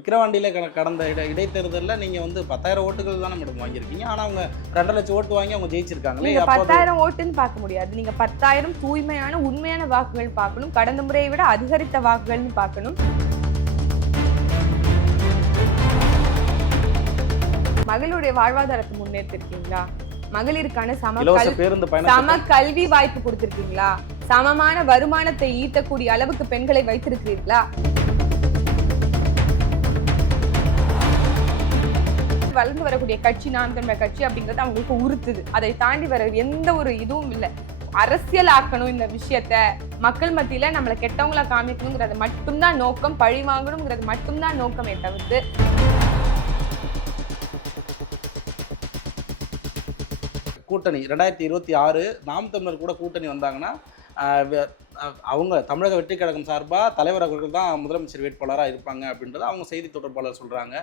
விக்கிரவாண்டியில கட- கடந்த இட இடைத்தேர்தல்ல நீங்க வந்து பத்தாயிரம் ஓட்டுகள் தானே மேடம் வாங்கியிருக்கீங்க. ஆனா அவங்க ரெண்டரை லட்சம் ஓட்டு வாங்கி அவங்க ஜெயிச்சிருக்காங்களே. பத்தாயிரம் ஓட்டுன்னு பார்க்க முடியாது. நீங்க பத்தாயிரம் தூய்மையான உண்மையான வாக்குகள் பார்க்கணும். கடந்த முறையை விட அதிகரித்த வாக்குகள்னு பார்க்கணும். மகளுடைய வாழ்வாதாரத்தை முன்னேற்றிருக்கீங்களா? மகளிருக்கான சம சம கல்வி வாய்ப்பு கொடுத்திருக்கீங்களா? சமமான வருமானத்தை ஈட்டக்கூடிய அளவுக்கு பெண்களை வைத்திருக்கிறீர்களா? வளர்ந்து வரக்கூடிய கட்சி நாம் தமிழர் கட்சி அப்படிங்கிறது அவங்களுக்கு உறுத்துது. அதை தாண்டி வர எந்த ஒரு இதுவும் இல்லை. அரசியல் ஆக்கணும் இந்த விஷயத்த. மக்கள் மத்தியில நம்மளை கெட்டவங்களா காமிக்கணுங்கிறது மட்டும்தான் நோக்கம். பழி வாங்கணுங்கிறது மட்டும்தான் நோக்கமே தவிர்த்து. கூட்டணி ரெண்டாயிரத்தி இருபத்தி ஆறு நாம் தமிழர் கூட கூட்டணி வந்தாங்கன்னா அவங்க தமிழக வெற்றி கழகம் சார்பாக தலைவர் அவர்கள் தான் முதலமைச்சர் வேட்பாளராக இருப்பாங்க அப்படின்றத அவங்க செய்தி தொடர்பாளர் சொல்கிறாங்க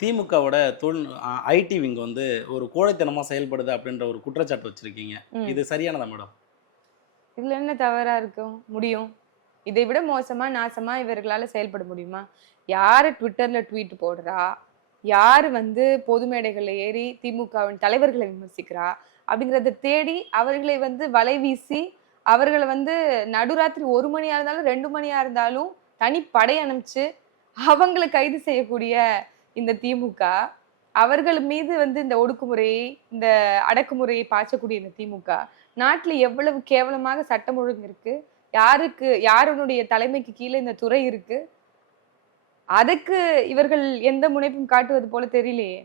திமுகவோட தொழில் ஐடி விங் வந்து ஒரு கோழைத்தனமா செயல்படுது அப்படின்ற ஒரு குற்றச்சாட்டு வச்சிருக்கீங்க. இது சரியானதா மேடம்? இதுல என்ன தவறா இருக்கும் முடியும். இதை விட மோசமா நாசமா இவர்களால செயல்பட முடியுமா? யாரு ட்விட்டர்ல ட்வீட் போடுறா? யாரு வந்து பொது மேடைகள்ல ஏறி திமுகவின் தலைவர்களை விமர்சிக்கிறா? அப்படிங்கறத தேடி அவர்களை வந்து வலை வீசி அவர்களை வந்து நடுராத்திரி ஒரு மணியா இருந்தாலும் ரெண்டு மணியா இருந்தாலும் தனி படை அனுப்பிச்சு அவங்களை கைது செய்யக்கூடிய இந்த திமுக அவர்கள் மீது வந்து இந்த ஒடுக்குமுறையை இந்த அடக்குமுறையை பாய்ச்சக்கூடிய இந்த திமுக நாட்டில் எவ்வளவு கேவலமாக சட்டம் ஒழுங்கு இருக்கு? யாருக்கு யாருனுடைய தலைமைக்கு கீழே இந்த துறை இருக்கு? அதுக்கு இவர்கள் எந்த முனைப்பும் காட்டுவது போல தெரியலையே.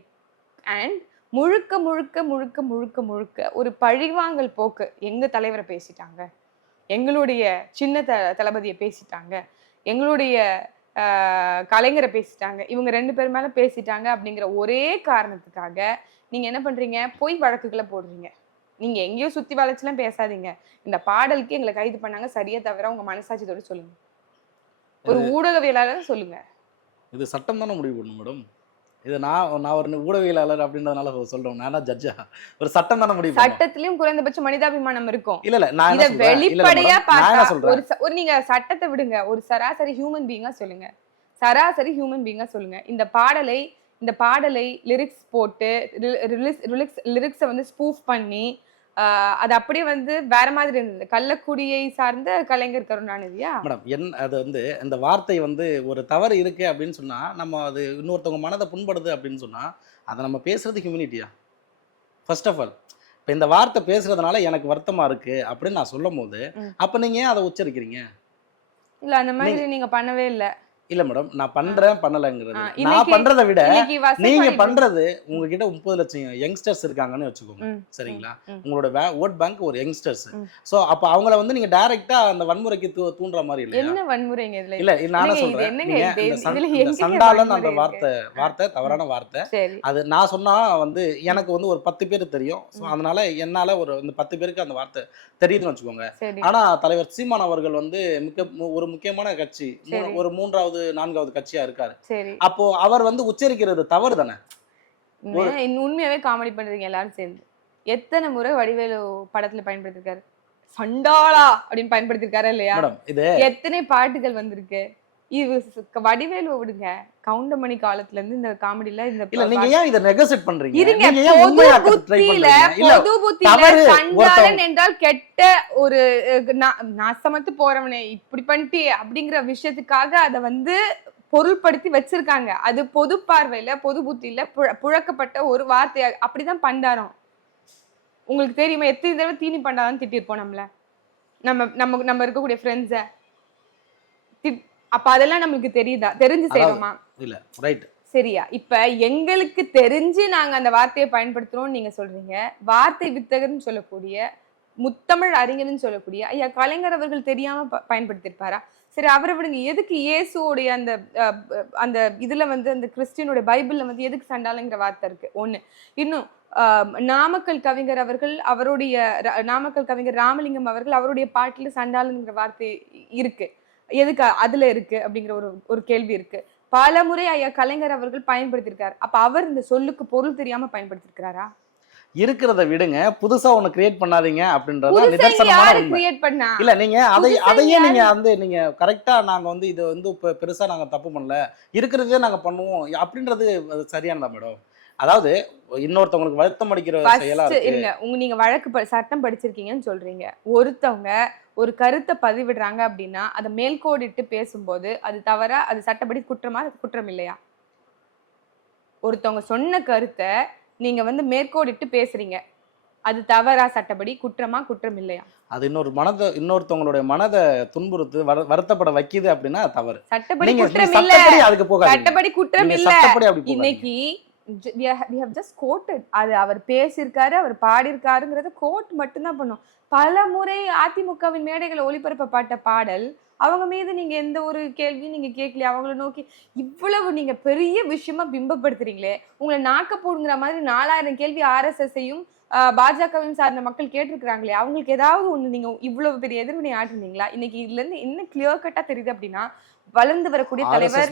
அண்ட் முழுக்க முழுக்க முழுக்க முழுக்க முழுக்க ஒரு பழிவாங்கல் போக்கு எங்க தலைவரை பேசிட்டாங்க? எங்களுடைய சின்ன த தளபதியை பேசிட்டாங்க? எங்களுடைய கலைஞரை பேசிட்டாங்க. இவங்க ரெண்டு பேர் மேல பேசிட்டாங்க அப்படிங்கிற ஒரே காரணத்துக்காக நீங்க என்ன பண்றீங்க? பொய் வழக்குகளை போடுறீங்க. நீங்க எங்கேயோ சுத்தி வளைச்சுலாம் பேசாதீங்க. இந்த பாடலுக்கு எங்களை கைது பண்ணாங்க. சரியா தவிர உங்க மனசாட்சியத்தோட சொல்லுங்க. ஒரு ஊடகவியலாளர் சொல்லுங்க. இது சட்டம் தானே முடிவு பண்ணணும் மேடம்? இது நான் நான் ஒரு ஊடகவியலாளர் அப்படின்றதுனால சொல்றேன். நான் ஜட்ஜா ஒரு சட்டம் தானே பண்ணணும். சட்டத்திலயும் குறைந்தபட்ச மனிதாபிமானம் இருக்கும். இல்ல இல்ல நான் இத வெளிப்படையா பார்த்தா ஒரு ஒரு நீங்க சட்டத்தை விடுங்க. ஒரு சராசரி ஹியூமன் பீங்கா சொல்லுங்க. சராசரி ஹியூமன் பீங்கா சொல்லுங்க. இந்த பாடலை இந்த பாடலை லிரிக்ஸ் போட்டு லிரிக்ஸ் லிரிக்ஸை வந்து ஸ்பூஃப் பண்ணி அது அப்படியே வந்து வேற மாதிரி இருந்தது. கள்ளக்குடியை சார்ந்த கலைஞர் கருணாநிதியா? மேடம் என் அது வந்து இந்த வார்த்தை வந்து ஒரு தவறு இருக்கு அப்படின்னு சொன்னா நம்ம அது இன்னொருத்தவங்க மனதை புண்படுது அப்படின்னு சொன்னா அதை நம்ம பேசுறது ஹியூமனிட்டியா ஃபர்ஸ்ட் ஆஃப் ஆல் இப்போ இந்த வார்த்தை பேசுறதுனால எனக்கு வருத்தமா இருக்கு அப்படின்னு நான் சொல்லும் போது. அப்ப நீங்க ஏன் அதை உச்சரிக்கிறீங்க? இல்ல அந்த மாதிரி நீங்க பண்ணவே இல்ல. இல்ல மேடம் நான் பண்றேன் பண்ணலங்கிறது. நான் பண்றதை விட நீங்க பண்றது உங்ககிட்ட முப்பது லட்சம் யங்ஸ்டர்ஸ் இருக்காங்கன்னு வச்சுக்கோங்க. சரிங்களா. உங்களோட ஓட் பேங்க் ஒரு யங்ஸ்டர்ஸ். சோ அப்ப அவங்கள வந்து நீங்க டைரக்டா அந்த வன்முறைக்கு தூண்டுற மாதிரி இல்லையா? என்ன வன்முறைங்க இதுல? இல்ல நானே சொல்றேன். என்னங்க நீங்க இது? இந்த சண்- இதுல இந்த எங்கங்க சண்டாளன் வன்முறை அந்த? வார்த்தை வார்த்தை தவறான வார்த்தை. அது நான் சொன்னா வந்து எனக்கு வந்து ஒரு பத்து பேர் தெரியும். ம். அதனால என்னால ஒரு இந்த பத்து பேருக்கு அந்த வார்த்தை தெரியுதுன்னு வச்சுக்கோங்க. ஆனா தலைவர் சீமான் அவர்கள் வந்து மிக்க மு- ஒரு முக்கியமான கட்சி. ஒரு மூன்றாவது நான்காவது கட்சியா இருக்காரு. சரி. அப்போ அவர் வந்து உச்சரிக்கிறது தவறு தானே? உண்மையாவே காமெடி பண்றீங்க எல்லாரும் சேர்ந்து. எத்தனை முறை வடிவேலு படத்துல பயன்படுத்திருக்காரு? சண்டாளா அப்படின்னு பயன்படுத்திருக்காரா இல்லையா? எத்தனை பாட்டுகள் வந்திருக்கு? இது வடிவேலு விடுங்க. கவுண்டமணி காலத்துல இருந்து இந்த காமெடில இந்த இல்ல நீங்க ஏன் இதை நெகோசியேட் பண்றீங்க? இருங்க பொது புத்தியில பொது புத்தியில ஒருத்தவங்க- என்றால் கெட்ட ஒரு அஹ், நா- நாசமத்து போறவனே இப்படி பண்ணிட்டு அப்படிங்கிற விஷயத்துக்காக அதை வந்து பொருள்படுத்தி வச்சிருக்காங்க. அது பொது பார்வையில பொது புத்தியில புழ- புழக்கப்பட்ட ஒரு வார்த்தை. அப்படிதான் பண்டாரம். உங்களுக்கு தெரியுமா எத்தனை தடவை தீனி பண்டாரம் திட்டிருப்போம் நம்மள? நம்ம நம்ம நம்ம இருக்கக்கூடிய ஃப்ரெண்ட்ஸ அப்ப அதெல்லாம் நம்மளுக்கு தெரியுதா? தெரிஞ்சு செய்யறோமா இல்ல ரைட் சரியா. இப்ப எங்களுக்கு தெரிஞ்சு நாங்க அந்த வார்த்தையை பயன்படுத்துறோம்னு நீங்க சொல்றீங்க. வார்த்தை வித்தகர்னு சொல்லக்கூடிய முத்தமிழ் அறிஞர்னு சொல்லக்கூடிய ஐயா கலைஞர் அவர்கள் தெரியாம பயன்படுத்தியிருப்பாரா? சரி அவரை விடுங்க. எதுக்கு இயேசுவோடைய அந்த அந்த இதுல வந்து அந்த கிறிஸ்டியனுடைய பைபிள்ல வந்து எதுக்கு சண்டாளங்கிற வார்த்தை இருக்கு? ஒண்ணு. இன்னும் நாமக்கல் கவிஞர் அவர்கள் அவருடைய நாமக்கல் கவிஞர் ராமலிங்கம் அவர்கள் அவருடைய பாட்டுல சண்டாளங்கிற வார்த்தை இருக்கு. எதுக்கு அதுல இருக்கு அப்படிங்கிற ஒரு ஒரு கேள்வி இருக்கு. பல முறை ஐயா கலைஞர் அவர்கள் பயன்படுத்தியிருக்காரு. அப்ப அவர் இந்த சொல்லுக்கு பொருள் தெரியாம பயன்படுத்திருக்காரா இருக்கிறத விடுங்க. புதுசா ஒண்ணு கிரியேட் பண்ணாதீங்க அப்படின்றத நிதர்சனமான இல்ல நீங்க அதை அதையே நீங்க வந்து நீங்க கரெக்டா நாங்க வந்து இது வந்து பெருசா நாங்க தப்பு பண்ணல. இருக்கிறதே நாங்க பண்ணுவோம். அப்படின்றது சரியானதா மேடம்? அதாவது இன்னொருத்தவங்களுக்கு வருத்தம் அடிக்கிற செயலா இருங்க உங்க நீங்க வழக்கு சட்டம் படிச்சிருக்கீங்கன்னு சொல்றீங்க. ஒருத்தவங்க ஒரு கருத்தை பதிவிடுறாங்க அப்படின்னா அதை மேல்கோடிட்டு பேசும்போது அது தவறா அது சட்டப்படி குற்றமா குற்றம் இல்லையா? ஒருத்தவங்க சொன்ன கருத்தை நீங்க வந்து மேற்கோடிட்டு பேசுறீங்க. அது தவறா சட்டப்படி குற்றமா குற்றம் இல்லையா? அது இன்னொரு மனதை இன்னொருத்தவங்களுடைய மனதை துன்புறுத்து வரு- வருத்தப்பட வைக்குது அப்படின்னா தவறு. சட்டப்படி குற்றம் இல்ல. சட்டப்படி அதுக்கு சட்டப்படி குற்றம் இல்ல. இன்னைக்கு வி ஹவ் ஜஸ்ட் கோட்டட் அது அவர் பேசியிருக்காரு அவர் பாடியிருக்காருங்கிறத கோட் மட்டும்தான் பண்ணும். பல முறை அதிமுகவின் மேடைகளை ஒளிபரப்பப்பட்ட பாடல் அவங்க மீது நீங்க எந்த ஒரு கேள்வியும் நீங்க கேட்கலையா? அவங்கள நோக்கி இவ்வளவு நீங்க பெரிய விஷயமா பிம்பப்படுத்துறீங்களே உங்களை நாக்க போடுங்கிற மாதிரி நாலாயிரம் கேள்வி ஆர்எஸ்எஸ்ஸையும் பாஜகவையும் சார்ந்த மக்கள் கேட்டிருக்கிறாங்களே அவங்களுக்கு ஏதாவது ஒண்ணு நீங்க இவ்வளவு பெரிய எதிர்வினை ஆற்றுனீங்களா? இன்னைக்கு இதுல இருந்து என்ன கிளியர் கட்டா தெரியுது அப்படின்னா வளர்ந்து வரக்கூடிய தலைவர்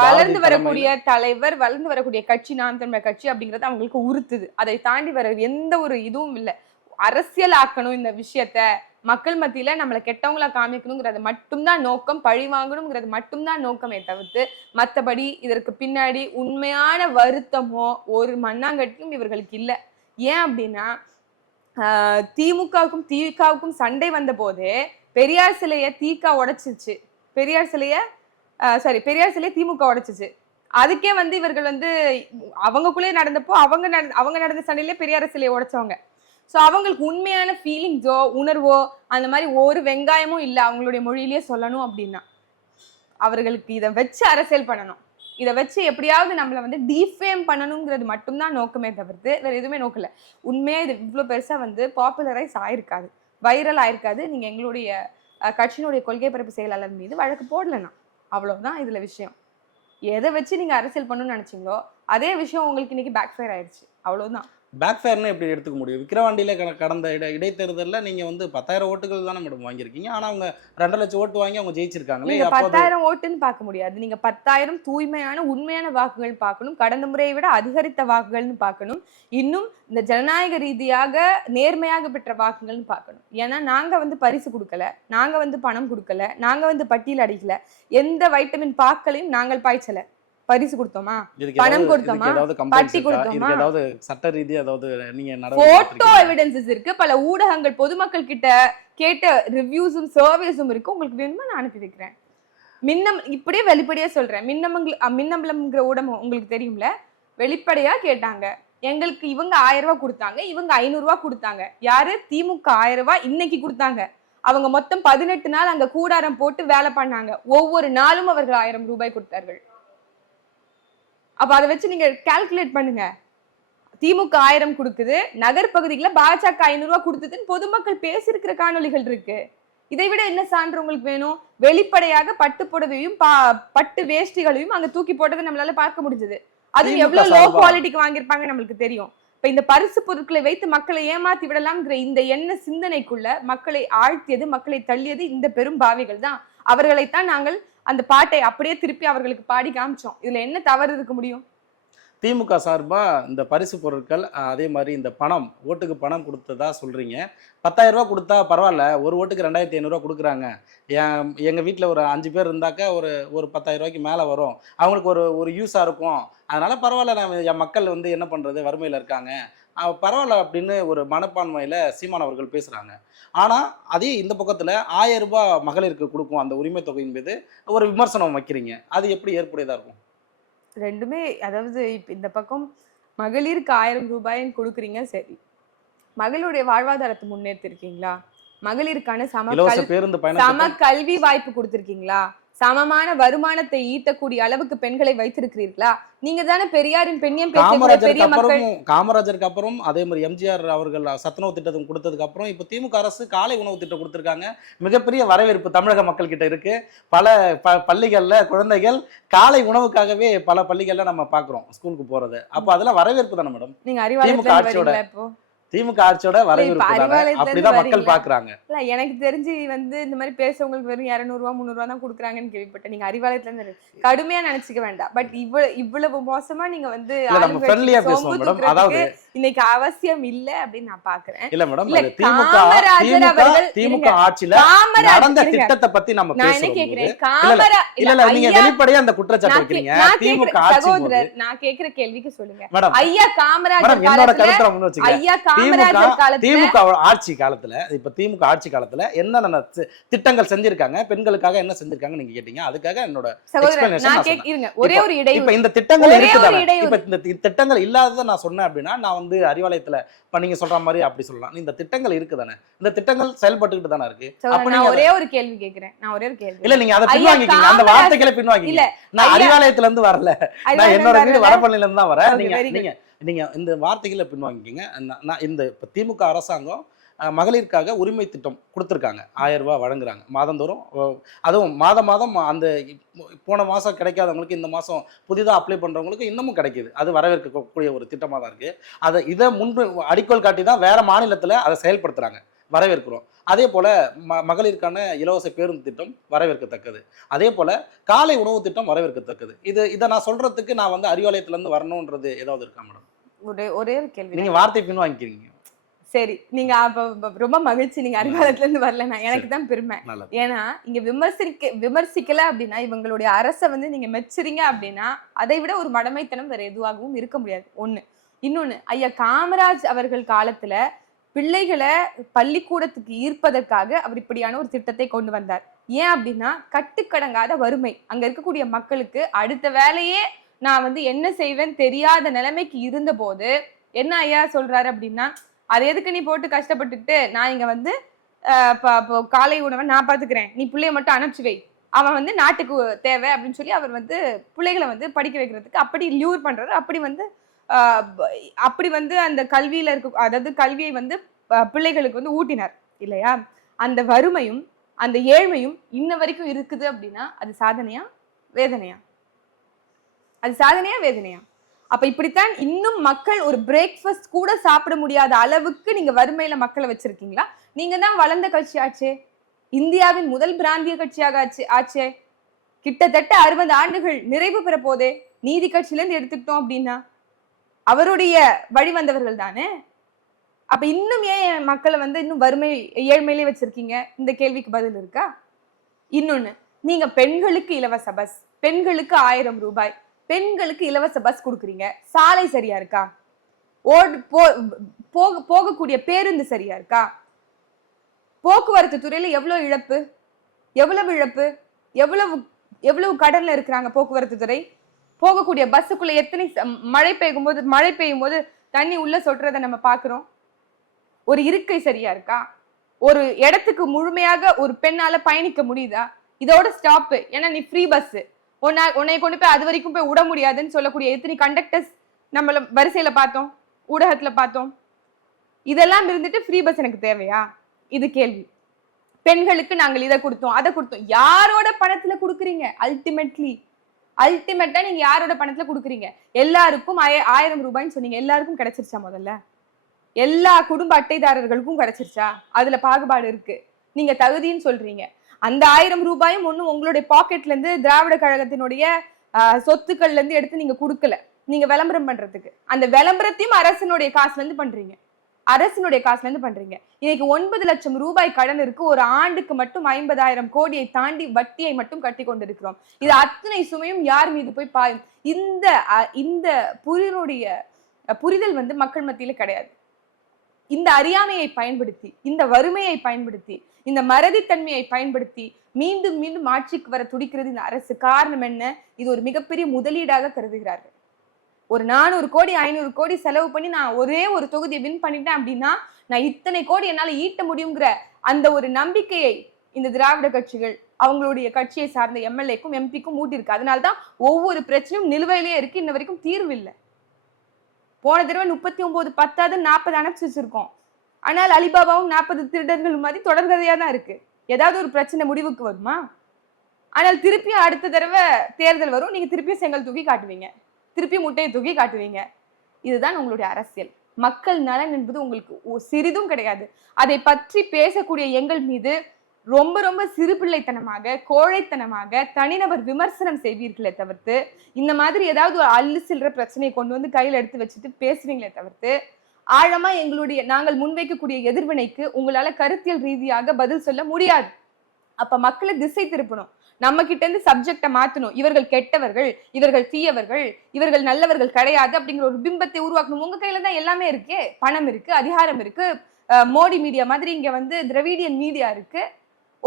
வளர்ந்து வரக்கூடிய தலைவர் வளர்ந்து வரக்கூடிய கட்சி நாம் தமிழர் கட்சி அப்படிங்கறது அவங்களுக்கு உறுத்துது. அதை தாண்டி வர எந்த ஒரு இதுவும் இல்ல. அரசியல் ஆக்கணும் இந்த விஷயத்த மக்கள் மத்தியில நம்மளை கெட்டவங்களா காமிக்கணுங்கிறது மட்டும்தான் நோக்கம் பழி வாங்கணுங்கிறது மட்டும்தான் நோக்கமே தவிர்த்து மத்தபடி இதற்கு பின்னாடி உண்மையான வருத்தமோ ஒரு மண்ணாங்கட்டியும் இவர்களுக்கு இல்ல. ஏன் அப்படின்னா திமுகவுக்கும் திமுகவுக்கும் சண்டை வந்த போதே பெரியார் சிலைய தீக்கா உடைச்சிச்சு. பெரியார் சிலைய சாரி பெரியார் சிலையை திமுக உடைச்சிச்சு. அதுக்கே வந்து இவர்கள் வந்து அவங்கக்குள்ளே நடந்தப்போ அவங்க நட- அவங்க நடந்த சண்டையிலே பெரியார் சிலையை உடைச்சவங்க. ஸோ அவங்களுக்கு உண்மையான ஃபீலிங்ஸோ உணர்வோ அந்த மாதிரி ஒரு வெங்காயமும் இல்லை அவங்களுடைய மொழியிலேயே சொல்லணும் அப்படின்னா. அவர்களுக்கு இதை வச்சு அரசியல் பண்ணணும். இதை வச்சு எப்படியாவது நம்மளை வந்து டீஃபேம் பண்ணணுங்கிறது மட்டும்தான் நோக்கமே தவிர்த்து வேற எதுவுமே நோக்கல. உண்மையே இது இவ்வளோ பெருசாக வந்து பாப்புலரைஸ் ஆயிருக்காது. வைரல் ஆயிருக்காது. நீங்க எங்களுடைய கட்சியினுடைய கொள்கை பரப்பு செயலாளர் மீது வழக்கு போடலனா. அவ்வளவுதான் இதுல விஷயம். எதை வச்சு நீங்க அரசியல் பண்ணணும்னு நினைச்சீங்களோ அதே விஷயம் உங்களுக்கு இன்னைக்கு பேக் ஃபயர் ஆயிடுச்சு அவ்வளவுதான். பேக் ஃபேர்னு எப்படி எடுத்துக்க முடியும்? விக்கிரவாண்டியில கட- கடந்த இட இடைத்தேர்தலில் நீங்க வந்து பத்தாயிரம் ஓட்டுகள் தானே மேடம் வாங்கியிருக்கீங்க. ஆனா அவங்க ரெண்டரை லட்சம் ஓட்டு வாங்கி அவங்க ஜெயிச்சிருக்காங்களே பத்தாயிரம் ஓட்டுன்னு பார்க்க முடியாது. நீங்க பத்தாயிரம் தூய்மையான உண்மையான வாக்குகள் பார்க்கணும். கடந்த முறையை விட அதிகரித்த வாக்குகள்னு பார்க்கணும். இன்னும் இந்த ஜனநாயக ரீதியாக நேர்மையாக பெற்ற வாக்குகள்னு பார்க்கணும். ஏன்னா நாங்க வந்து பரிசு கொடுக்கல நாங்க வந்து பணம் கொடுக்கல நாங்க வந்து பட்டியல் அடிக்கல. எந்த வைட்டமின் பாக்களையும் நாங்கள் பாய்ச்சல. பரிசு கொடுத்தோமா? பணம் கொடுத்தோமா? பட்டி? கொடுத்தோமா? ஏதாவது சட்ட ரீதியா ஏதாவது நீங்க போட்டோ எவிடன்சஸ் இருக்கு. பல ஊடகங்கள் பொதுமக்கள் கிட்ட கேட்ட ரிவ்யூஸும் சர்வேஸும் இருக்கு. உங்களுக்கு வேணுமா? நான் அனுப்பி வைக்கிறேன். மின்னம் இப்படியே வெளிப்படையா சொல்றேன். மின்னமங்கள் அஹ் மின்னம்பலம்ங்கிற ஊடகம் உங்களுக்கு தெரியும்ல? வெளிப்படையா கேட்டாங்க. எங்களுக்கு இவங்க ஆயிரம் ரூபாய் கொடுத்தாங்க. இவங்க ஐநூறு ரூபாய் கொடுத்தாங்க. யாரு? திமுக ஆயிரம் ரூபாய் இன்னைக்கு கொடுத்தாங்க. அவங்க மொத்தம் பதினெட்டு நாள் அங்க கூடாரம் போட்டு வேலை பண்ணாங்க. ஒவ்வொரு நாளும் அவர்கள் ஆயிரம் ரூபாய் கொடுத்தார்கள். அப்ப அதை வச்சு நீங்க கால்குலேட் பண்ணுங்க. திமுக ஆயிரம் கொடுக்குது நகர் பகுதிகளில் பாஜக ஐநூறு ரூபாய் கொடுத்ததுன்னு பொதுமக்கள் பேசியிருக்கிற காணொளிகள் இருக்கு. இதை விட என்ன சான்று உங்களுக்கு வேணும்? வெளிப்படையாக பட்டு புடவையும் பட்டு வேஷ்டிகளையும் அங்க தூக்கி போட்டதை நம்மளால பார்க்க முடிஞ்சது. அதுவும் திமுக எவ்வளவு லோ? குவாலிட்டிக்கு வாங்கியிருப்பாங்க நம்மளுக்கு தெரியும். இப்ப இந்த பரிசு பொருட்களை வைத்து மக்களை ஏமாத்தி விடலாம்ங்கிற இந்த எண்ண சிந்தனைக்குள்ள மக்களை ஆழ்த்தியது மக்களை தள்ளியது இந்த பெரும் பாவிகள் தான் அவர்களைத்தான் நாங்கள் அந்த பாட்டை அப்படியே திருப்பி அவர்களுக்கு பாடி காமிச்சோம். இதுல என்ன தவறு இருக்க முடியும்? திமுக சார்பாக இந்த பரிசு பொருட்கள் அதே மாதிரி இந்த பணம் ஓட்டுக்கு பணம் கொடுத்ததா சொல்கிறீங்க பத்தாயிரம் கொடுத்தா பரவாயில்ல ஒரு ஓட்டுக்கு ரெண்டாயிரத்தி ஐநூறுரூவா கொடுக்குறாங்க. என் எங்கள் வீட்டில் ஒரு அஞ்சு பேர் இருந்தாக்க ஒரு ஒரு பத்தாயிரம் ரூபாய்க்கு மேலே வரும். அவங்களுக்கு ஒரு ஒரு யூஸாக இருக்கும். அதனால் பரவாயில்ல நான் என் மக்கள் வந்து என்ன பண்ணுறது வறுமையில் இருக்காங்க. பரவாயில்ல அப்படின்னு ஒரு மனப்பான்மையில் சீமான் அவர்கள் பேசுகிறாங்க ஆனால் அதே இந்த பக்கத்தில் ஆயிரம் ரூபாய் மகளிருக்கு கொடுக்கும் அந்த உரிமை தொகையின் மீது ஒரு விமர்சனம் வைக்கிறீங்க. அது எப்படி ஏற்புடையதாக இருக்கும்? ரெண்டுமே அதாவது இந்த பக்கம் மகளிருக்கு ஆயிரம் ரூபாய்ன்னு கொடுக்குறீங்க சரி. மகளுடைய வாழ்வாதாரத்தை முன்னேற்றிருக்கீங்களா மகளிருக்கான சம பேருந்து சம கல்வி வாய்ப்பு கொடுத்திருக்கீங்களா? சமமான வருமானத்தை ஈட்டக்கூடிய அளவுக்கு பெண்களை வைத்திருக்கிறீர்களா? நீங்க தானே பெரியாரின் பெண்ணியம் பெரிய மக்கள் காமராஜருக்கு அப்புறம் அதே மாதிரி எம்ஜிஆர் அவர்கள் சத்துணவு திட்டத்தை கொடுத்ததுக்கு அப்புறம் இப்போ திமுக அரசு காலை உணவு திட்டம் கொடுத்துருக்காங்க. மிகப்பெரிய வரவேற்பு தமிழக மக்கள் கிட்ட இருக்கு. பல ப பள்ளிகள்ல குழந்தைகள் காலை உணவுக்காகவே பல பள்ளிகள்ல நம்ம பார்க்குறோம் ஸ்கூலுக்கு போறது. அப்போ அதெல்லாம் வரவேற்பு தானே மேடம்? நீங்க திமுக திமுக ஆட்சியோட வரவேற்பு அப்படிதான் மக்கள்? பாக்குறாங்க. இல்ல எனக்கு தெரிஞ்சு வந்து இந்த மாதிரி பேசுறவங்களுக்கு வெறும் இரநூறுவா முந்நூறுவா தான் கொடுக்குறாங்கன்னு கேள்விப்பட்டேன். நீங்க அறிவாலயத்துல இருந்து கடுமையா நினைச்சுக்க வேண்டாம். பட் இவ்வளவு இவ்வளவு மோசமா நீங்க வந்து நம்ம ஃப்ரெண்ட்லியா பேசுவோம் மேடம் அதாவது இன்னைக்கு அவசியம் இல்ல அப்படின்னு நான் பாக்குறேன். இல்ல மேடம் திமுக திமுக. ஆட்சியில நடந்த. திட்டத்தை பத்தி நம்ம நான் என்ன கேக்குறேன்? காமரா இல்ல நீங்க வெளிப்படையா அந்த குற்றச்சாட்டு வைக்கிறீங்க. திமுக சகோதரர் நான் கேக்குற கேள்விக்கு சொல்லுங்க. ஐயா காமராஜர் காலத்துல ஐயா திமுக காமராஜர் காலத்துல திமுக ஆட்சி காலத்துல இப்ப திமுக ஆட்சி காலத்துல என்னென்ன திட்டங்கள் செஞ்சிருக்காங்க பெண்களுக்காக என்ன செஞ்சிருக்காங்க நீங்க கேட்டீங்க. அதுக்காக என்னோட ஒரே இப்ப- ஒரு இப்ப இடையூறு இந்த திட்டங்கள் இருக்குதானே. இப்ப இந்த திட்டங்கள் இல்லாததை நான் சொன்னேன் அப்படின்னா நான் வந்து அறிவாலயத்துல இப்ப நீங்க சொல்ற மாதிரி அப்படி சொல்லலாம். இந்த திட்டங்கள் இருக்குதானே? இந்த திட்டங்கள் செயல்பட்டுக்கிட்டு தானே இருக்கு? அப்ப நான் ஒரே ஒரு கேள்வி கேக்குறேன். நான் ஒரே ஒரு கேள்வி. இல்ல நீங்க அதை பின்வாங்கிக்கீங்க. அந்த வார்த்தைகளை பின்வாங்கிங்க இல்ல, நான் அறிவாலயத்துல இருந்து வரல. நான் என்னோட வீடு. வடபழனில இருந்து தான் வரேன். நீங்க. நீங்க நீங்க இந்த வார்த்தைகளை பின்வாங்கிக்கிங்க. நான் இந்த இப்ப திமுக அரசாங்கம் மகளிருக்காக உரிமை திட்டம் கொடுத்துருக்காங்க. ஆயிரம் ரூபாய் வழங்குறாங்க. மாதந்தோறும் அதுவும் மாதம் மாதம் அந்த போன மாதம் கிடைக்காதவங்களுக்கு இந்த மாதம் புதிதாக அப்ளை பண்ணுறவங்களுக்கு இன்னமும் கிடைக்குது. அது வரவேற்கக்கூடிய ஒரு திட்டமாக தான் இருக்குது அதை இதை முன்பு அடிக்கோல் காட்டி தான் வேற மாநிலத்தில் அதை செயல்படுத்துகிறாங்க வரவேற்கிறோம். அதே போல் ம மகளிருக்கான இலவச பேருந்து திட்டம் வரவேற்கத்தக்கது. அதே போல் காலை உணவு திட்டம் வரவேற்கத்தக்கது. இது இதை நான் சொல்கிறதுக்கு நான் வந்து அறிவாலயத்துலேருந்து வரணுன்றது ஏதாவது இருக்கா மேடம்? ஒரே ஒரே கேள்வி. நீங்கள் வார்த்தை பின்வாங்கிக்கிறீங்க. சரி நீங்க ரொம்ப மகிழ்ச்சி. நீங்க அறிவாலயத்துல இருந்து வரல நான் எனக்கு தான் பெருமை. ஏன்னா இங்க விமர்சிக்க விமர்சிக்கல அப்படின்னா இவங்களுடைய அரசை வந்து நீங்க மெச்சுறீங்க அப்படின்னா அதை விட ஒரு மடமைத்தனம் வேற எதுவாகவும் இருக்க முடியாது. ஒண்ணு. இன்னொன்னு ஐயா காமராஜ் அவர்கள் காலத்துல பிள்ளைகளை பள்ளிக்கூடத்துக்கு ஈர்ப்பதற்காக அவர் இப்படியான ஒரு திட்டத்தை கொண்டு வந்தார். ஏன் அப்படின்னா கட்டுக்கடங்காத வறுமை. அங்க இருக்கக்கூடிய மக்களுக்கு அடுத்த வேலையே நான் வந்து என்ன செய்வேன் தெரியாத நிலைமைக்கு இருந்தபோது என்ன ஐயா சொல்றாரு அப்படின்னா அது எதுக்கு நீ போட்டு கஷ்டப்பட்டுட்டு நான் இங்க வந்து காலை உணவை நான் பாத்துக்கிறேன். நீ பிள்ளைய மட்டும் அனுப்பிச்சு வை. அவன் வந்து நாட்டுக்கு தேவை அப்படின்னு சொல்லி அவர் வந்து பிள்ளைகளை வந்து படிக்க வைக்கிறதுக்கு அப்படி லியூர் பண்றாரு. அப்படி வந்து அப்படி வந்து அந்த கல்வியில இருக்க அதாவது கல்வியை வந்து பிள்ளைகளுக்கு வந்து ஊட்டினார். இல்லையா? அந்த வறுமையும் அந்த ஏழ்மையும் இன்ன வரைக்கும் இருக்குது அப்படின்னா அது சாதனையா? வேதனையா? அது சாதனையா வேதனையா? அப்ப இப்படித்தான் இன்னும் மக்கள் ஒரு பிரேக்ஃபாஸ்ட் கூட சாப்பிட முடியாத அளவுக்கு நீங்க வறுமையில மக்களை வச்சிருக்கீங்களா? நீங்க தான் வளர்ந்த கட்சி ஆச்சே. இந்தியாவின் முதல் பிராந்திய கட்சியாக ஆச்சு ஆச்சே. கிட்டத்தட்ட அறுபது ஆண்டுகள் நிறைவு பெற போதே நீதி கட்சியிலேருந்து எடுத்துக்கிட்டோம் அப்படின்னா அவருடைய வழி வந்தவர்கள் தானே? அப்ப இன்னும் ஏன் மக்களை வந்து இன்னும் வறுமை ஏழ்மையிலே வச்சிருக்கீங்க? இந்த கேள்விக்கு பதில் இருக்கா? இன்னொன்னு நீங்க பெண்களுக்கு இலவச பஸ் பெண்களுக்கு ஆயிரம் ரூபாய். பெண்களுக்கு இலவச பஸ் கொடுக்குறீங்க. சாலை சரியா இருக்கா? ஓடு போ போக போகக்கூடிய பேருந்து சரியா இருக்கா? போக்குவரத்து துறையில எவ்வளோ இழப்பு? எவ்வளவு இழப்பு? எவ்வளவு எவ்வளவு கடன்ல இருக்கிறாங்க போக்குவரத்து துறை? போகக்கூடிய பஸ்ஸுக்குள்ள எத்தனை ச- மழை பெய்யும் போது மழை பெய்யும் போது தண்ணி உள்ள சொட்டுறதை நம்ம பாக்குறோம் ஒரு இருக்கை சரியா இருக்கா? ஒரு இடத்துக்கு முழுமையாக ஒரு பெண்ணால பயணிக்க முடியுதா? இதோட ஸ்டாப்பு ஏன்னா நீ ஃப்ரீ பஸ்ஸு உன்னை உன்னை கொண்டு போய் அது வரைக்கும் போய் விட முடியாதுன்னு சொல்லக்கூடிய எத்தனை கண்டக்டர்ஸ் நம்மள வரிசையில பார்த்தோம் ஊடகத்துல பார்த்தோம். இதெல்லாம் இருந்துட்டு ஃப்ரீ பஸ் எனக்கு தேவையா? இது கேள்வி. பெண்களுக்கு நாங்கள் இதை கொடுத்தோம் அதை கொடுத்தோம். யாரோட பணத்துல கொடுக்குறீங்க? அல்டிமேட்லி அல்டிமேட்டா நீங்க யாரோட பணத்துல கொடுக்குறீங்க? எல்லாருக்கும் ஆயிரம் ரூபாய்ன்னு சொன்னீங்க. எல்லாருக்கும் கிடைச்சிருச்சா முதல்ல? எல்லா குடும்ப அட்டைதாரர்களுக்கும் கிடைச்சிருச்சா? அதுல பாகுபாடு இருக்கு. நீங்க தகுதின்னு சொல்றீங்க. அந்த ஆயிரம் ரூபாயும் ஒண்ணும் உங்களுடைய பாக்கெட்ல இருந்து திராவிட கழகத்தினுடைய சொத்துக்கள்ல இருந்து எடுத்து நீங்க கொடுக்கல. நீங்க விளம்பரம் பண்றதுக்கு. அந்த விளம்பரத்தையும் அரசனுடைய காசுல இருந்து பண்றீங்க. அரசினுடைய காசுல இருந்து பண்றீங்க. இன்னைக்கு ஒன்பது லட்சம் ரூபாய் கடன் இருக்கு. ஒரு ஆண்டுக்கு மட்டும் ஐம்பதாயிரம் கோடியை தாண்டி வட்டியை மட்டும் கட்டி கொண்டிருக்கிறோம். இது அத்தனை சுமையும் யார் மீது போய் பாயும்? இந்த இந்த புரிதலுடைய புரிதல் வந்து மக்கள் மத்தியில கிடையாது. இந்த அறியாமையை பயன்படுத்தி இந்த வறுமையை பயன்படுத்தி இந்த மறதித்தன்மையை பயன்படுத்தி மீண்டும் மீண்டும் ஆட்சிக்கு வர துடிக்கிறது இந்த அரசு. காரணம் என்ன? இது ஒரு மிகப்பெரிய முதலீடாக கருதுகிறார்கள். ஒரு நானூறு கோடி ஐநூறு கோடி செலவு பண்ணி நான் ஒரே ஒரு தொகுதியை வின் பண்ணிட்டேன் அப்படின்னா நான் இத்தனை கோடி என்னால் ஈட்ட முடியுங்கிற அந்த ஒரு நம்பிக்கையை இந்த திராவிட கட்சிகள் அவங்களுடைய கட்சியை சார்ந்த எம்எல்ஏக்கும் எம்பிக்கும் ஊட்டியிருக்கு. அதனால தான் ஒவ்வொரு பிரச்சனையும் நிலுவையிலேயே இருக்கு. இன்ன வரைக்கும் தீர்வு இல்லை. போன தடவை முப்பத்தி ஒன்பது பத்தாவது நாற்பது அனுப்பிச்சு வச்சிருக்கோம். ஆனால் அலிபாபாவும் நாற்பது திருடர்கள் மாதிரி தொடர்கதையாக தான் இருக்கு. ஏதாவது ஒரு பிரச்சனை முடிவுக்கு வருமா? ஆனால் திருப்பியும் அடுத்த தடவை தேர்தல் வரும். நீங்கள் திருப்பியும் செங்கல் தூக்கி காட்டுவீங்க. திருப்பியும் முட்டையை தூக்கி காட்டுவீங்க. இதுதான் உங்களுடைய அரசியல். மக்கள் நலன் என்பது உங்களுக்கு சிறிதும் கிடையாது. அதை பற்றி பேசக்கூடிய எங்கள் மீது ரொம்ப ரொம்ப சிறு பிள்ளைத்தனமாக கோழைத்தனமாக தனிநபர் விமர்சனம் செய்வீர்களே தவிர்த்து இந்த மாதிரி ஏதாவது ஒரு அள்ளு சில்லற பிரச்சனையை கொண்டு வந்து கையில் எடுத்து வச்சுட்டு பேசுவீங்களே தவிர்த்து ஆழமா எங்களுடைய நாங்கள் முன்வைக்கக்கூடிய எதிர்வினைக்கு உங்களால கருத்தியல் ரீதியாக பதில் சொல்ல முடியாது. அப்ப மக்களை திசை திருப்பணும். நம்ம கிட்ட இருந்து சப்ஜெக்டை மாத்தணும். இவர்கள் கெட்டவர்கள் இவர்கள் தீயவர்கள் இவர்கள் நல்லவர்கள் கிடையாது அப்படிங்கிற ஒரு பிம்பத்தை உருவாக்கணும். உங்க கையில தான் எல்லாமே இருக்கு. பணம் இருக்கு அதிகாரம் இருக்கு. மோடி மீடியா மாதிரி இங்க வந்து திராவிடியன் மீடியா இருக்கு.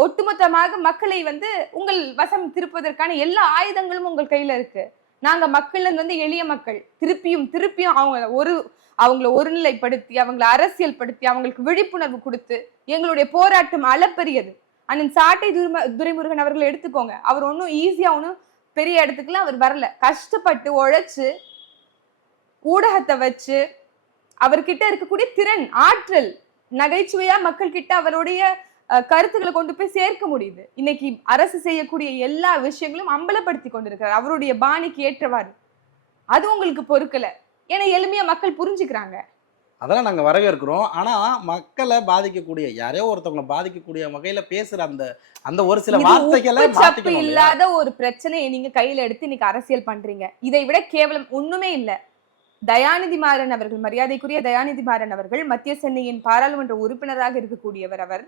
ஒட்டுமொத்தமாக மக்களை வந்து உங்கள் வசம் திருப்பதற்கான எல்லா ஆயுதங்களும் உங்கள் கையில இருக்கு. நாங்க மக்கள் வந்து எளிய மக்கள். திருப்பியும் திருப்பியும் அவங்க ஒரு அவங்கள ஒருநிலைப்படுத்தி அவங்கள அரசியல் படுத்தி அவங்களுக்கு விழிப்புணர்வு கொடுத்து எங்களுடைய போராட்டம் அளப்பெரியது. அண்ணன் சாட்டை துரும துரைமுருகன் அவர்களை எடுத்துக்கோங்க. அவர் ஒன்றும் ஈஸியாக ஒன்றும் பெரிய இடத்துக்குலாம் அவர் வரல. கஷ்டப்பட்டு உழைச்சு ஊடகத்தை வச்சு அவர்கிட்ட இருக்கக்கூடிய திறன் ஆற்றல் நகைச்சுவையா மக்கள் கிட்ட அவருடைய கருத்துக்களை கொண்டு போய் சேர்க்க முடியுது. இன்னைக்கு அரசு செய்யக்கூடிய எல்லா விஷயங்களும் அம்பலப்படுத்தி கொண்டிருக்கிறார். அவருடைய பாணிக்கு ஏற்றவாறு. அது உங்களுக்கு பொறுக்கல. ஏன்னா எளிமையா மக்கள் புரிஞ்சுக்கிறாங்க. அதெல்லாம் நாங்க வரவேற்கிறோம். ஆனா மக்களை பாதிக்கக்கூடிய யாரையோ ஒருத்தவங்களை பாதிக்கக்கூடிய வகையில பேசுற அந்த அந்த ஒரு சில வார்த்தைகளை இல்லையா? இல்லாத ஒரு பிரச்சனையை நீங்க கையில எடுத்து இன்னைக்கு அரசியல் பண்றீங்க. இதை விட கேவலம் ஒண்ணுமே இல்ல. தயாநிதி மாறன் அவர்கள் மரியாதைக்குரிய தயாநிதி மாறன் அவர்கள் மத்திய சென்னையின் பாராளுமன்ற உறுப்பினராக இருக்கக்கூடியவர் அவர்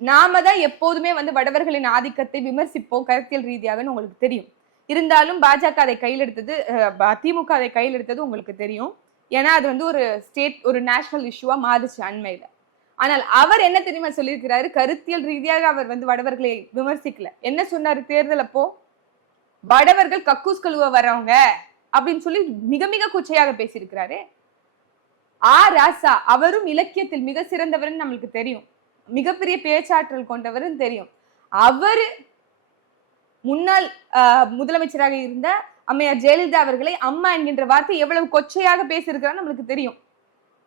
நாம தான் எப்போதுமே வந்து வடவர்களின் ஆதிக்கத்தை விமர்சிப்போம் கருத்தியல் ரீதியாகன்னு உங்களுக்கு தெரியும். இருந்தாலும் பாஜக அதை கையில் எடுத்தது திமுக அதை கையில் எடுத்தது உங்களுக்கு தெரியும். ஏன்னா அது வந்து ஒரு ஸ்டேட் ஒரு நேஷனல் இஷ்யூவா மாறுச்சு அண்மையில. ஆனால் அவர் என்ன தெரியுமா சொல்லியிருக்கிறாரு? கருத்தியல் ரீதியாக அவர் வந்து வடவர்களை விமர்சிக்கல. என்ன சொன்னாரு தேர்தல் அப்போ? வடவர்கள் கக்கூஸ் கழுவ வரவங்க அப்படின்னு சொல்லி மிக மிக குச்சையாக பேசியிருக்கிறாரு. ஆ ராசா அவரும் இலக்கியத்தில் மிக சிறந்தவர்னு நம்மளுக்கு தெரியும். மிகப்பெரிய பேச்சாற்றல் கொண்டவர்னு தெரியும். அவர் முன்னாள் ஆஹ், முதலமைச்சராக இருந்த அம்மையார் ஜெயலலிதா அவர்களை அம்மா என்கின்ற வார்த்தை எவ்வளவு கொச்சையாக பேசியிருக்கிறார் நம்மளுக்கு தெரியும்.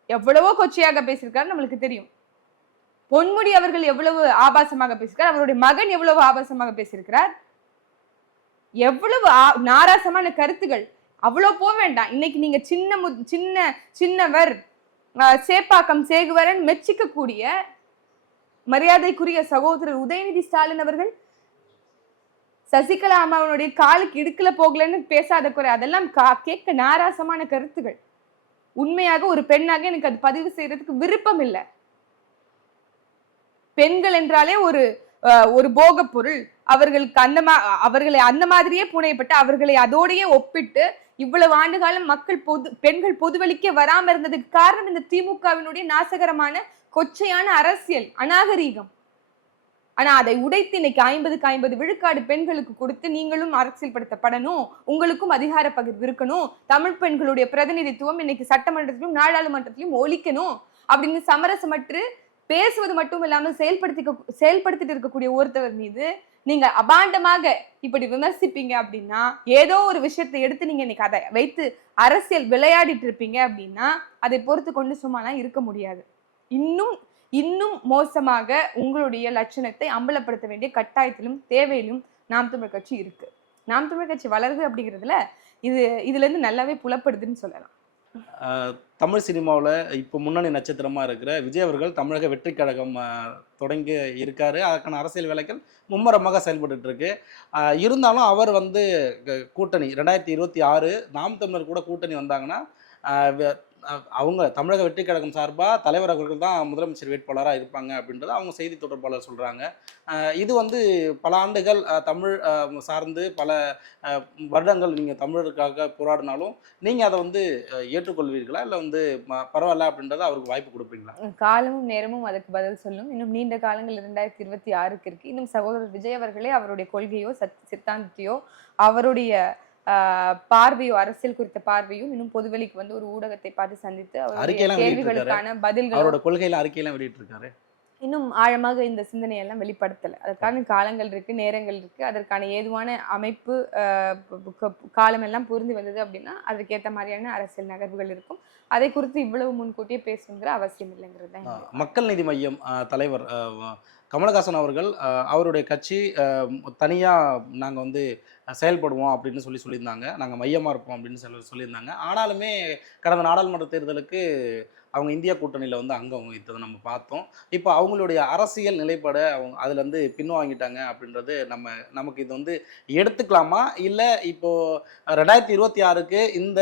எவ்வளவோ கொச்சையாக பேசியிருக்காரு நம்மளுக்கு தெரியும். பொன்முடி அவர்கள் எவ்வளவு ஆபாசமாக பேசியிருக்கார் அவருடைய மகன் எவ்வளவு ஆபாசமாக பேசியிருக்கிறார்? எவ்வளவு ஆ- நாராசமான கருத்துகள். அவ்வளவு போக வேண்டாம். இன்னைக்கு நீங்க சின்ன சின்ன சின்னவர் சேப்பாக்கம் சேகுவரன் மெச்சிக்கக்கூடிய மரியாதைக்குரிய சகோதரர் உதயநிதி ஸ்டாலின் அவர்கள் சசிகலா அம்மாவனுடைய காலுக்கு இடுக்கல போகலன்னு பேசாத குறை அதெல்லாம் கா- கேட்க நாராசமான கருத்துகள். உண்மையாக ஒரு பெண்ணாக எனக்கு அது பதிவு செய்யறதுக்கு விருப்பம் இல்லை. பெண்கள் என்றாலே ஒரு அஹ், ஒரு போக பொருள் அவர்களுக்கு அந்த மா அவர்களை அந்த மாதிரியே புனையப்பட்டு அவர்களை அதோடையே ஒப்பிட்டு இவ்வளவு ஆண்டு காலம் மக்கள் பொது பெண்கள் பொதுவெளிக்கே வராம இருந்ததுக்கு காரணம் இந்த திமுகவினுடைய நாசகரமான கொச்சையான அரசியல் அநாகரீகம். ஆனா அதை உடைத்து இன்னைக்கு ஐம்பதுக்கு ஐம்பது விழுக்காடு பெண்களுக்கு கொடுத்து நீங்களும் அரசியல் படுத்தப்படணும் உங்களுக்கும் அதிகார பகிர்வு இருக்கணும் தமிழ் பெண்களுடைய பிரதிநிதித்துவம் இன்னைக்கு சட்டமன்றத்திலும் நாடாளுமன்றத்திலும் ஒழிக்கணும் அப்படின்னு சமரசமற்று பேசுவது மட்டும் இல்லாமல் செயல்படுத்தி செயல்படுத்திட்டு இருக்கக்கூடிய ஒருத்தவர் மீது நீங்க அபாண்டமாக இப்படி விமர்சிப்பீங்க அப்படின்னா ஏதோ ஒரு விஷயத்தை எடுத்து நீங்க இன்னைக்கு அதை வைத்து அரசியல் விளையாடிட்டு இருப்பீங்க அப்படின்னா அதை பொறுத்து கொண்டு சும்மாலாம் இருக்க முடியாது. இன்னும் இன்னும் மோசமாக உங்களுடைய லட்சணத்தை அம்பலப்படுத்த வேண்டிய கட்டாயத்திலும் தேவையிலும் நாம் தமிழ் கட்சி இருக்கு. நாம் தமிழ் கட்சி வளருது அப்படிங்கிறதுல இது இதுல இருந்து நல்லாவே புலப்படுதுன்னு சொல்லலாம். தமிழ் சினிமாவில் இப்போ முன்னணி நட்சத்திரமாக இருக்கிற விஜய் அவர்கள் தமிழக வெற்றி கழகம் தொடங்கி இருக்கார். அதற்கான அரசியல் வேலைகள் மும்முரமாக செயல்பட்டுட்டு இருக்கு. இருந்தாலும் அவர் வந்து க- கூட்டணி ரெண்டாயிரத்தி இருபத்தி ஆறு நாம் தமிழர் கூட கூட்டணி வந்தாங்கன்னா அவங்க தமிழக வெற்றி கழகம் சார்பாக தலைவர் அவர்கள் தான் முதலமைச்சர் வேட்பாளராக இருப்பாங்க அப்படின்றத அவங்க செய்தி தொடர்பாளர் சொல்கிறாங்க இது வந்து பல ஆண்டுகள் தமிழ் சார்ந்து பல வருடங்கள் நீங்கள் தமிழருக்காக போராடினாலும் நீங்கள் அதை வந்து ஏற்றுக்கொள்வீர்களா? இல்லை வந்து பரவாயில்ல அப்படின்றத அவருக்கு வாய்ப்பு கொடுப்பீங்களா? காலமும் நேரமும் அதுக்கு பதில் சொல்லும். இன்னும் நீண்ட காலங்கள் இரண்டாயிரத்தி இருபத்தி ஆறுக்கு இருக்கு. இன்னும் சகோதரர் விஜய் அவர்களே அவருடைய கொள்கையோ சத் சித்தாந்தத்தையோ அவருடைய பார்வையோ அரசியல் குறித்த பார்வையும் இன்னும் பொதுவெளிக்கு வந்து ஒரு ஊடகத்தை பார்த்து சந்தித்து அவருடைய. கேள்விகளுக்கான பதில்கள் அவரோட கொள்கையில அறிக்கையெல்லாம் வெளியிட்டு இருக்காரு இன்னும் ஆழமாக இந்த சிந்தனையெல்லாம் வெளிப்படுத்தல. அதற்கான காலங்கள் இருக்கு நேரங்கள் இருக்கு. அதற்கான ஏதுவான அமைப்பு காலம் எல்லாம் புரிந்து வந்தது அப்படின்னா அதற்கேற்ற மாதிரியான அரசியல் நகர்வுகள் இருக்கும். அதை குறித்து இவ்வளவு முன்கூட்டியே பேசணுங்கிற அவசியம் இல்லைங்கிறது மக்கள் நீதி மையம் தலைவர் கமலஹாசன் அவர்கள் அவருடைய கட்சி தனியாக நாங்கள் வந்து செயல்படுவோம் அப்படின்னு சொல்லி சொல்லியிருந்தாங்க. நாங்கள் மையமாக இருப்போம் அப்படின்னு சொல்லி சொல்லியிருந்தாங்க. ஆனாலுமே கடந்த நாடாளுமன்ற தேர்தலுக்கு அவங்க இந்தியா கூட்டணியில் வந்து அங்கம் வகித்ததை நம்ம பார்த்தோம். இப்போ அவங்களுடைய அரசியல் நிலைப்பாடை அவங்க அதுலேருந்து பின்வாங்கிட்டாங்க அப்படின்றது நம்ம நமக்கு இது வந்து எடுத்துக்கலாமா? இல்லை இப்போது ரெண்டாயிரத்தி இருபத்தி ஆறுக்கு இந்த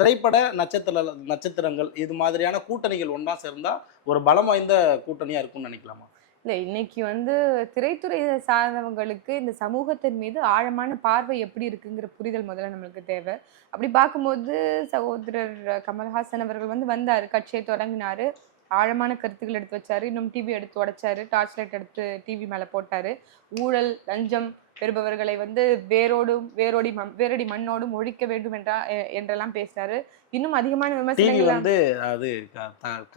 திரைப்பட நட்சத்திர நட்சத்திரங்கள் இது மாதிரியான கூட்டணிகள் ஒன்றா சேர்ந்தால் ஒரு பலம் வாய்ந்த கூட்டணியாக இருக்கும்னு நினைக்கலாமா? இல்லை இன்னைக்கு வந்து திரைத்துறை சார்ந்தவங்களுக்கு இந்த சமூகத்தின் மீது ஆழமான பார்வை எப்படி இருக்குங்கிற புரிதல் முதல்ல நம்மளுக்கு தேவை. அப்படி பார்க்கும்போது சகோதரர் கமல்ஹாசன் அவர்கள் வந்து வந்தார் கட்சியை தொடங்கினார். ஆழமான கருத்துக்கள் எடுத்து வச்சாரு. இன்னும் டிவி எடுத்து உடைச்சாரு. டார்ச் லைட் எடுத்து டிவி மேலே போட்டார். ஊழல் லஞ்சம் பெறுபவர்களை வந்து வேரோடும் வேரோடி மண் வேரடி மண்ணோடும் ஒழிக்க வேண்டும் என்றா என்றெல்லாம் பேசினாரு. இன்னும் அதிகமான விமர்சனங்கள் வந்து அது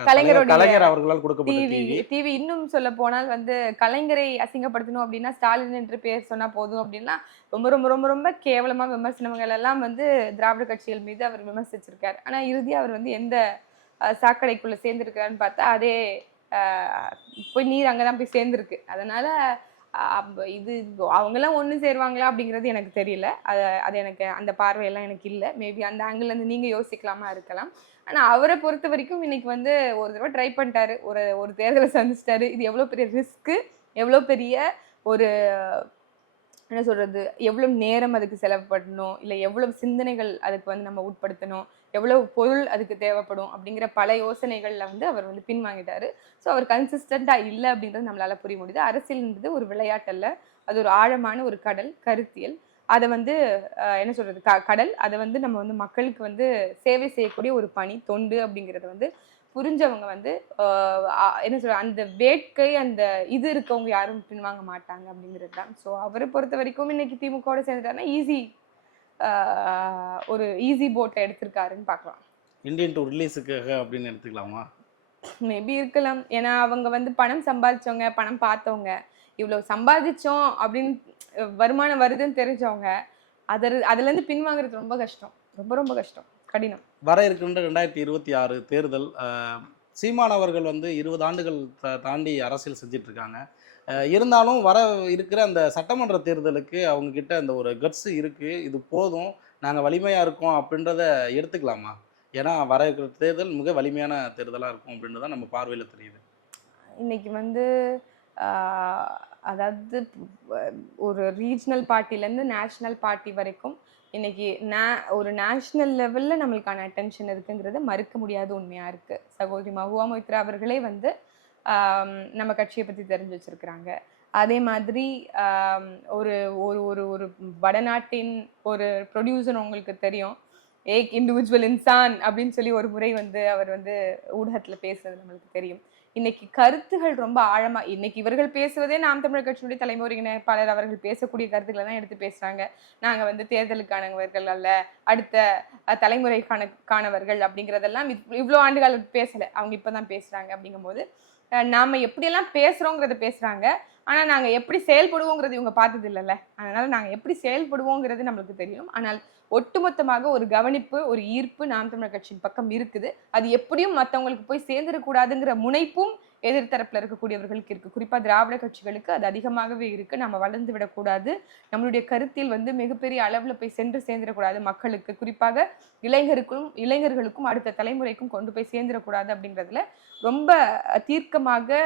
கலைஞர் அவர்களால் கொடுக்கப்பட்ட டிவி இன்னும் சொல்ல போனால் வந்து கலைஞரை அசிங்கப்படுத்தணும் அப்படின்னா ஸ்டாலின் என்று பேர் சொன்னா போதும் அப்படின்னா ரொம்ப ரொம்ப ரொம்ப ரொம்ப கேவலமா விமர்சனங்கள் எல்லாம் வந்து திராவிட கட்சிகள் மீது அவர் விமர்சிச்சிருக்காரு. ஆனா இறுதியா அவர் வந்து எந்த சாக்கடைக்குள்ள சேர்ந்திருக்காருன்னு பார்த்தா அதே போய் நீர் அங்கதான் போய் சேர்ந்திருக்கு. அதனால இது அவங்கெல்லாம் ஒன்று சேருவாங்களா அப்படிங்கிறது எனக்கு தெரியல. அது அது எனக்கு அந்த பார்வையெல்லாம் எனக்கு இல்லை. மேபி அந்த ஆங்கிள்லேருந்து நீங்கள் யோசிக்கலாமா இருக்கலாம். ஆனால் அவரை பொறுத்த வரைக்கும் இன்னைக்கு வந்து ஒரு தடவை ட்ரை பண்ணிட்டாரு. ஒரு ஒரு தேர்தலை சந்திச்சிட்டாரு. இது எவ்வளோ பெரிய ரிஸ்க்கு எவ்வளோ பெரிய ஒரு என்ன சொல்கிறது எவ்வளோ நேரம் அதுக்கு செலவு பண்ணணும் இல்லை எவ்வளவு சிந்தனைகள் அதுக்கு வந்து நம்ம உட்படுத்தணும் எவ்வளோ பொருள் அதுக்கு தேவைப்படும் அப்படிங்கிற பல யோசனைகளில் வந்து அவர் வந்து பின்வாங்கிட்டாரு. ஸோ அவர் கன்சிஸ்டண்டா இல்லை அப்படின்றது நம்மளால் புரிய முடியுது. அரசியல்ன்றது ஒரு விளையாட்டல்ல அது ஒரு ஆழமான ஒரு கடல் கருத்தியல். அதை வந்து என்ன சொல்கிறது க கடல் அதை வந்து நம்ம வந்து மக்களுக்கு வந்து சேவை செய்யக்கூடிய ஒரு பணி தொண்டு அப்படிங்கிறத வந்து புரிஞ்சவங்க வந்து என்ன சொல்ற அந்த வேட்கை அந்த இது இருக்கவங்க யாரும் பின்வாங்க மாட்டாங்க அப்படிங்கிறது தான். ஸோ அவரை பொறுத்த வரைக்கும் இன்னைக்கு திமுகவோட சேர்ந்துட்டாருன்னா ஈஸி ஒரு ஈஸி போட்டை எடுத்திருக்காருன்னு பார்க்கலாம். இந்தியன் டூ ரிலீஸுக்காக அப்படின்னு எடுத்துக்கலாமா? மேபி இருக்கலாம். ஏன்னா அவங்க வந்து பணம் சம்பாதிச்சவங்க பணம் பார்த்தவங்க இவ்வளவு சம்பாதிச்சோம் அப்படின்னு வருமானம் வருதுன்னு தெரிஞ்சவங்க அதில் அதுலேருந்து பின்வாங்குறது ரொம்ப கஷ்டம். ரொம்ப ரொம்ப கஷ்டம். கடினம். வர இருக்கின்ற ரெண்டாயிரத்தி இருபத்தி ஆறு தேர்தல் அஹ், சீமான் அவர்கள் வந்து இருபது ஆண்டுகள் தாண்டி அரசியல் செஞ்சுட்டு இருக்காங்க இருந்தாலும் வர இருக்கிற அந்த சட்டமன்ற தேர்தலுக்கு அவங்க கிட்ட அந்த ஒரு கட்ஸ் இருக்கு. இது போதும் நாங்கள் வலிமையா இருக்கோம் அப்படின்றத எடுத்துக்கலாமா? ஏன்னா வர இருக்கிற தேர்தல் மிக வலிமையான தேர்தலாக இருக்கும் அப்படின்றத நம்ம பார்வையில் தெரியுது. இன்னைக்கு வந்து அதாவது ஒரு ரீஜனல் பார்ட்டிலேருந்து நேஷ்னல் பார்ட்டி வரைக்கும் இன்னைக்கு நே ஒரு நேஷ்னல் லெவலில் நம்மளுக்கான அட்டென்ஷன் இருக்குங்கிறது மறுக்க முடியாத உண்மையாக இருக்குது சகோதரி மஹுவா மொய்த்ரா அவர்களே வந்து நம்ம கட்சியை பற்றி தெரிஞ்சு வச்சுருக்கிறாங்க. அதே மாதிரி ஒரு ஒரு ஒரு ஒரு வடநாட்டின் ஒரு ப்ரொடியூசர் உங்களுக்கு தெரியும். ஏக் இண்டிவிஜுவல் இன்சான் அப்படின்னு சொல்லி ஒரு முறை வந்து அவர் வந்து ஊடகத்தில் பேசுறது நம்மளுக்கு தெரியும். இன்னைக்கு கருத்துகள் ரொம்ப ஆழமா இன்னைக்கு இவர்கள் பேசுவதே நாம் தமிழர் கட்சியினுடைய தலைமை ஒருங்கிணைப்பாளர் அவர்கள் பேசக்கூடிய கருத்துக்களை தான் எடுத்து பேசுறாங்க. நாங்க வந்து தேர்தலுக்கானவர்கள் அல்ல அடுத்த தலைமுறைக்கான காணவர்கள் அப்படிங்கறதெல்லாம் இவ்- இவ்வளவு ஆண்டுகள் பேசல. அவங்க இப்பதான் பேசுறாங்க அப்படிங்கும்போது நாம எப்படியெல்லாம் பேசுறோங்கிறத பேசுறாங்க. ஆனால் நாங்கள் எப்படி செயல்படுவோங்கிறது இவங்க பார்த்தது இல்லைல்ல அதனால் நாங்கள் எப்படி செயல்படுவோங்கிறது நம்மளுக்கு தெரியும். ஆனால் ஒட்டுமொத்தமாக ஒரு கவனிப்பு ஒரு ஈர்ப்பு நாம் தமிழர் கட்சியின் பக்கம் இருக்குது. அது எப்படியும் மற்றவங்களுக்கு போய் சேர்ந்துடக்கூடாதுங்கிற முனைப்பும் எதிர்த்தரப்பில் இருக்கக்கூடியவர்களுக்கு இருக்குது குறிப்பாக திராவிட கட்சிகளுக்கு அது அதிகமாகவே இருக்குது நம்ம வளர்ந்து விடக்கூடாது. நம்மளுடைய கருத்தில் வந்து மிகப்பெரிய அளவில் போய் சென்று சேர்ந்துடக்கூடாது மக்களுக்கு. குறிப்பாக இளைஞருக்கும் இளைஞர்களுக்கும் அடுத்த தலைமுறைக்கும் கொண்டு போய் சேர்ந்துடக்கூடாது அப்படிங்கிறதுல ரொம்ப தீர்க்கமாக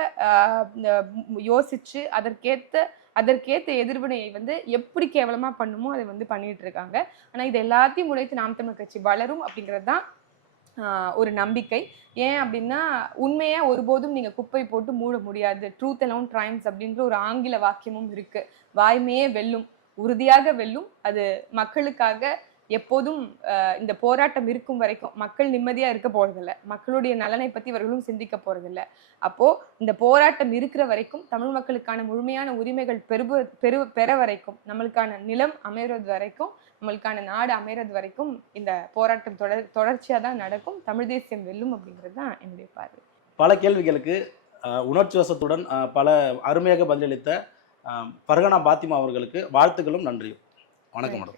யோசித்து அதற்கேற்ற அதற்கேற்ற எதிர்வினையை வந்து எப்படி கேவலமாக பண்ணுமோ அதை வந்து பண்ணிட்டு இருக்காங்க. ஆனால் இது எல்லாத்தையும் உடைத்து நாம் தமிழ் கட்சி வளரும் அப்படிங்கிறது தான் ஒரு நம்பிக்கை. ஏன் அப்படின்னா உண்மையை ஒருபோதும் நீங்கள் குப்பை போட்டு மூட முடியாது. ட்ரூத் அலோன் ட்ரைம்ஸ் அப்படின்ற ஒரு ஆங்கில வாக்கியமும் இருக்குது வாய்மையே வெல்லும் உறுதியாக வெல்லும் அது மக்களுக்காக எப்போதும் இந்த போராட்டம் இருக்கும் வரைக்கும் மக்கள் நிம்மதியா இருக்க போறதில்ல. மக்களுடைய நலனை பத்தி இவர்களும் சிந்திக்க போறதில்ல. அப்போ இந்த போராட்டம் இருக்கிற வரைக்கும் தமிழ் மக்களுக்கான முழுமையான உரிமைகள் பெறுப பெரு பெற வரைக்கும் நம்மளுக்கான நிலம் அமைறது வரைக்கும் நம்மளுக்கான நாடு அமைறது வரைக்கும் இந்த போராட்டம் தொடர் தொடர்ச்சியா தான் நடக்கும். தமிழ் தேசியம் வெல்லும் அப்படிங்கிறது தான் என்னுடைய பார்வை. பல கேள்விகளுக்கு அஹ், உணர்ச்சி வசத்துடன் அஹ், பல அருமையாக பதிலளித்த அஹ், ஃபர்கானா பாத்திமா அவர்களுக்கு வாழ்த்துக்களும் நன்றியும். வணக்கம் மேடம்.